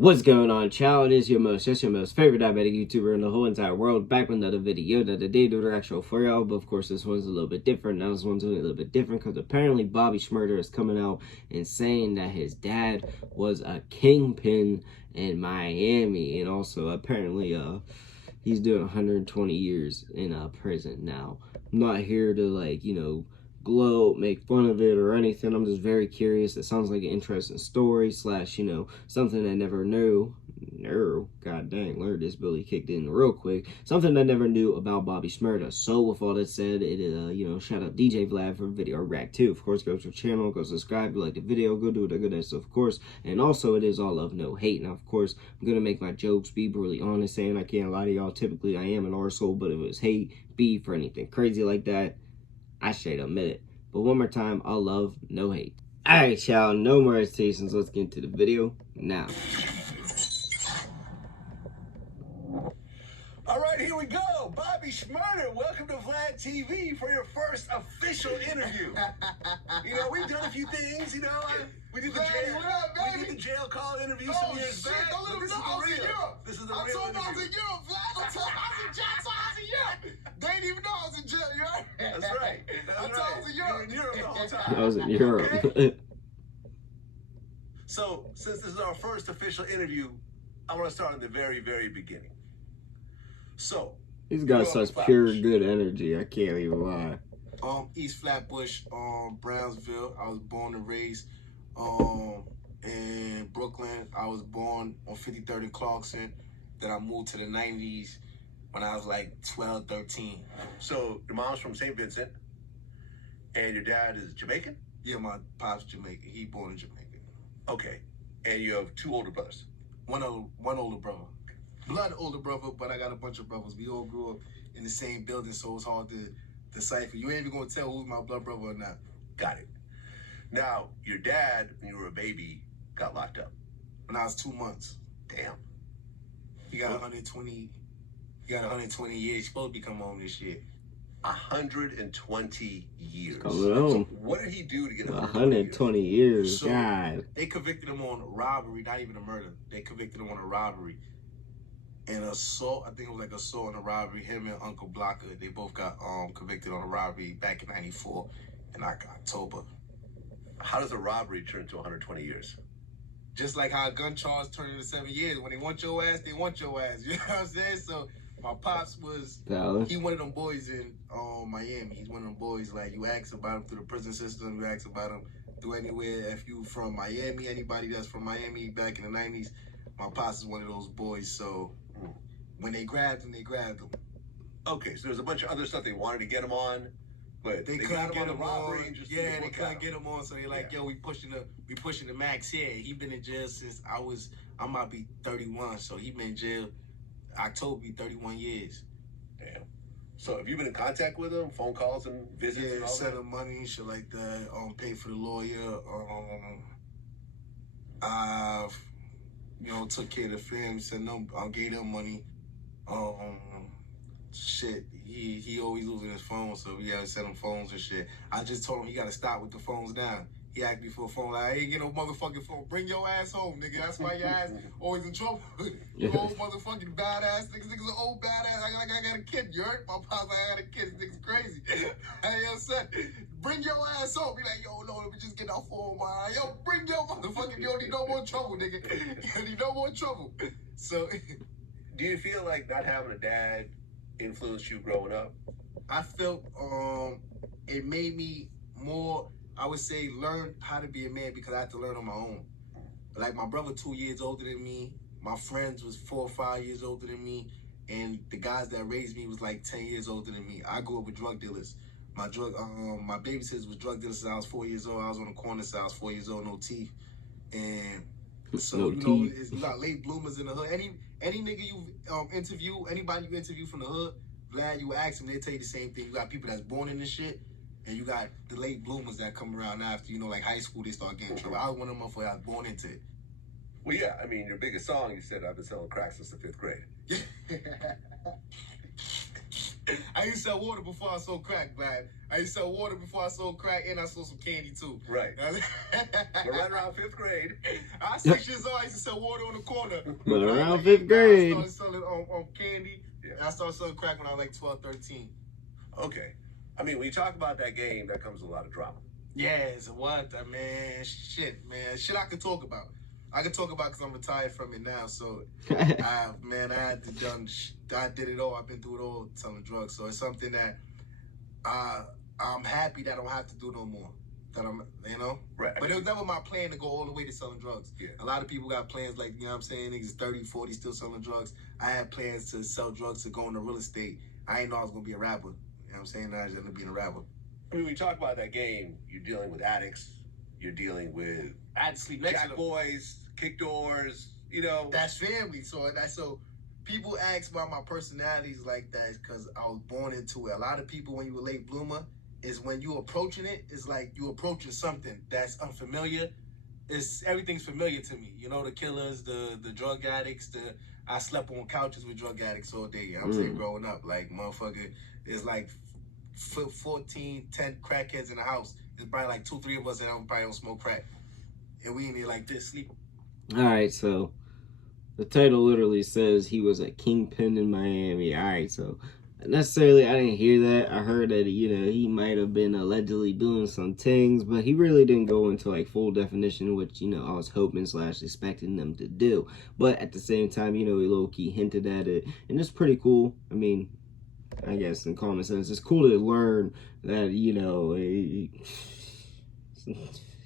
What's going on, child? It is your most favorite diabetic YouTuber in the whole entire world, back with another video that I did do the actual for y'all, but of course this one's a little bit different. Now this one's a little bit different because apparently Bobby Shmurdas is coming out and saying that his dad was a kingpin in Miami, and also apparently he's doing 120 years in prison. Now, I'm not here to gloat, make fun of it or anything. I'm just very curious. It sounds like an interesting story slash, something I never knew. God dang, learned this Billy kicked in real quick. Something I never knew about Bobby Shmurda. So with all that said, it is, shout out DJ Vlad for video react too. Of course, go to the channel, go subscribe, like the video, go do the goodness, of course. And also, it is all love, no hate. Now, of course, I'm gonna make my jokes, be brutally honest, saying I can't lie to y'all. Typically, I am an arsehole, but if it was hate, beef, or anything crazy like that, I straight admit it. But one more time, all love, no hate. Alright, y'all, no more hesitations. Let's get into the video now. Alright, here we go. Bobby Shmurda, welcome to Vlad TV for your first official interview. We've done a few things, we did the jail call interview some years back. This is the real interview. I was in Europe, Vlad. I was in Jackson, I was in Europe. They didn't even know I was in jail, you heard? That's right. I was in Europe. You were in Europe the whole time. I was in Europe. So, since this is our first official interview, I want to start at the very, very beginning. So, he's got such pure good energy, I can't even lie. East Flatbush, Brownsville. I was born and raised in Brooklyn. I was born on 53rd and Clarkson. Then I moved to the 90s when I was like 12, 13. So your mom's from St. Vincent, and your dad is Jamaican? Yeah, my pop's Jamaican. He born in Jamaica. Okay, and you have two older brothers? One older brother. Blood older brother, but I got a bunch of brothers. We all grew up in the same building, so it's hard to decipher. You ain't even gonna tell who's my blood brother or not. Got it. Now, your dad, when you were a baby, got locked up. When I was 2 months. Damn. He got 120. He got 120 years. He's supposed to be coming home this year. 120 years. So what did he do to get 120 years? So God. They convicted him on robbery, not even a murder. They convicted him on a robbery. And assault, I think it was like assault and a robbery. Him and Uncle Blocker, they both got convicted on a robbery back in '94 in October. How does a robbery turn to 120 years? Just like how a gun charge turned into 7 years. When they want your ass, they want your ass. You know what I'm saying? So my pops was, he one of them boys in Miami. He's one of them boys, like, you ask about him through the prison system, you ask about him through anywhere. If you from Miami, anybody that's from Miami back in the 90s, my pops is one of those boys. So when they grabbed him, they grabbed him. Okay, so there's a bunch of other stuff they wanted to get him on, but they couldn't get him on. Yeah, they couldn't get him on, so they like, yo, we pushing the max here. He been in jail since I'm about to be 31, so he been in jail. October be 31 years. Damn. So have you been in contact with him? Phone calls and visits? Yeah, and all send that? him money, shit like that. Pay for the lawyer. Took care of the family, sent them, gave them money. Shit, he always losing his phone, so we had to send him phones and shit. I just told him he gotta stop with the phones now. He asked me for a phone, like, I ain't get no motherfucking phone. Bring your ass home, nigga. That's why your ass always in trouble. You old motherfucking badass niggas. Niggas are old badass. I got a kid, you heard? My pops like, I got a kid. This nigga's crazy. I ain't upset. Bring your ass home. Be like, yo, no, let me just get that phone, man. Yo, bring your motherfucking, you don't need no more trouble, nigga. You don't need no more trouble. So, do you feel like not having a dad influenced you growing up? I felt it made me more, I would say, learn how to be a man, because I had to learn on my own. Like, my brother 2 years older than me. My friends was 4 or 5 years older than me. And the guys that raised me was like 10 years older than me. I grew up with drug dealers. My babysitters was drug dealers since I was 4 years old. I was on the corner since I was 4 years old, no teeth. And so, it's you got late bloomers in the hood. Any nigga you interview, anybody you interview from the hood, Vlad, you ask them, they tell you the same thing. You got people that's born in this shit, and you got the late bloomers that come around after, like high school, they start getting in trouble. I was one of them motherfuckers that was born into it. Well, yeah, I mean, your biggest song, you said, I've been selling crack since the 5th grade. I used to sell water before I sold crack, man. I used to sell water before I sold crack, and I sold some candy too. Right. But right around 5th grade. I was 6 years old. I used to sell water on the corner. But around 5th grade. I started selling on candy. Yeah. And I started selling crack when I was like 12, 13. Okay. I mean, when you talk about that game, that comes with a lot of drama. Yes, what? Man, shit, man. Shit I could talk about. I can talk about because I'm retired from it now. So, I did it all. I've been through it all, selling drugs. So it's something that I'm happy that I don't have to do no more. That I'm, Right. But it was never my plan to go all the way to selling drugs. Yeah. A lot of people got plans like, you know what I'm saying, niggas 30, 40 still selling drugs. I had plans to sell drugs, to go into real estate. I didn't know I was going to be a rapper. You know what I'm saying? I just ended up being a rapper. I mean, when you talk about that game, you're dealing with addicts. You're dealing with I had to sleep next to jack them. boys, kick doors, That's family. So people ask about my personalities like that because I was born into it. A lot of people, when you a late bloomer, is when you approaching it, it's like you approaching something that's unfamiliar. Everything's familiar to me. The killers, the drug addicts, I slept on couches with drug addicts all day. I'm saying growing up, like motherfucker, there's like 14, 10 crackheads in the house. There's probably like 2, 3 of us that probably don't smoke crack. And we in here like this, sleeping. Alright, so the title literally says he was a kingpin in Miami. Alright, so necessarily I didn't hear that. I heard that, he might have been allegedly doing some things, but he really didn't go into like full definition, which, I was hoping / expecting them to do. But at the same time, he low-key hinted at it, and it's pretty cool. I mean, I guess in common sense, it's cool to learn that, he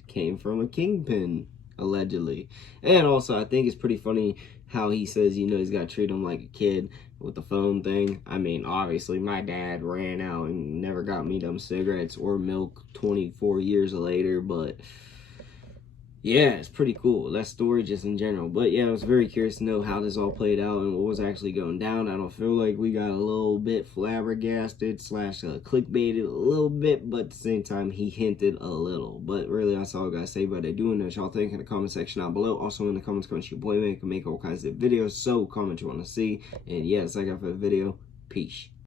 came from a kingpin, allegedly. And also, I think it's pretty funny how he says, he's got to treat him like a kid with the phone thing. I mean, obviously, my dad ran out and never got me them cigarettes or milk 24 years later, but yeah, it's pretty cool. That story just in general. But yeah, I was very curious to know how this all played out and what was actually going down. I don't feel like we got a little bit flabbergasted / clickbaited a little bit, but at the same time, he hinted a little. But really, that's all I gotta say about it. Doing what y'all think in the comment section down below. Also in the comments, your boy man can make all kinds of videos, so comment you want to see. And yeah, that's all I got for the video. Peace.